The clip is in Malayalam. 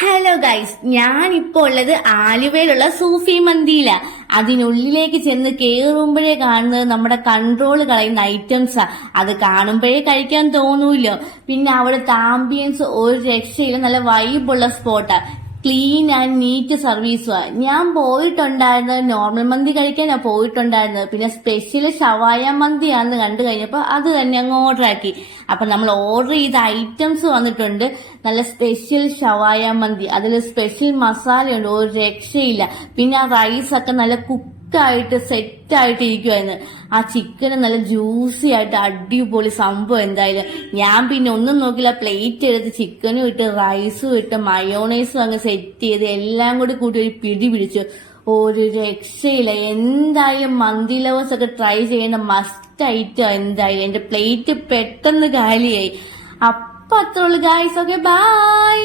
ഹലോ ഗൈസ്, ഞാനിപ്പോ ഉള്ളത് ആലുവയിലുള്ള സൂഫി മന്തിയിലാ. അതിനുള്ളിലേക്ക് ചെന്ന് കേറുമ്പോഴേ കാണുന്നത് നമ്മുടെ കൺട്രോൾ കളയുന്ന ഐറ്റംസാ. അത് കാണുമ്പോഴേ കഴിക്കാൻ തോന്നൂല്ലോ. പിന്നെ അവിടുത്തെ ആംബിയൻസ് ഒരു രക്ഷയില്ല, നല്ല വൈബുള്ള സ്പോട്ടാ. ക്ലീൻ ആൻഡ് നീറ്റ് സർവീസുവാ. ഞാൻ പോയിട്ടുണ്ടായിരുന്നത് നോർമൽ മന്തി കഴിക്കാനാ പോയിട്ടുണ്ടായിരുന്നത്. പിന്നെ സ്പെഷ്യൽ ഷവായ മന്തിയാന്ന് കണ്ടു കഴിഞ്ഞപ്പോ അത് തന്നെ അങ്ങ് ഓർഡർ ആക്കി. അപ്പൊ നമ്മൾ ഓർഡർ ചെയ്ത ഐറ്റംസ് വന്നിട്ടുണ്ട്. നല്ല സ്പെഷ്യൽ ഷവായ മന്തി, അതിൽ സ്പെഷ്യൽ മസാലയുണ്ട്, ഒരു രക്ഷയില്ല. പിന്നെ ആ റൈസ് ഒക്കെ നല്ല കുക്കായിട്ട് സെറ്റ് ആയിട്ട് ഇരിക്കുവായിരുന്നു. ആ ചിക്കന് നല്ല ജ്യൂസി ആയിട്ട് അടിപൊളി സംഭവം. എന്തായാലും ഞാൻ പിന്നെ ഒന്നും നോക്കില്ല, പ്ലേറ്റ് എടുത്ത് ചിക്കനും ഇട്ട് റൈസും ഇട്ട് മയോണൈസും അങ്ങ് സെറ്റ് ചെയ്ത് എല്ലാം കൂടി കൂട്ടി ഒരു പിടി പിടിച്ചു. ഒരു രക്ഷയില്ല. എന്തായാലും മന്തി ലവേഴ്സ് ഒക്കെ ട്രൈ ചെയ്യേണ്ട മസ്റ്റ് ഐറ്റം. എന്തായാലും എന്റെ പ്ലേറ്റ് പെട്ടെന്ന് കാലിയായി. അപ്പൊ അത്രയുള്ളൂ ഗായ്സ്. Okay, by.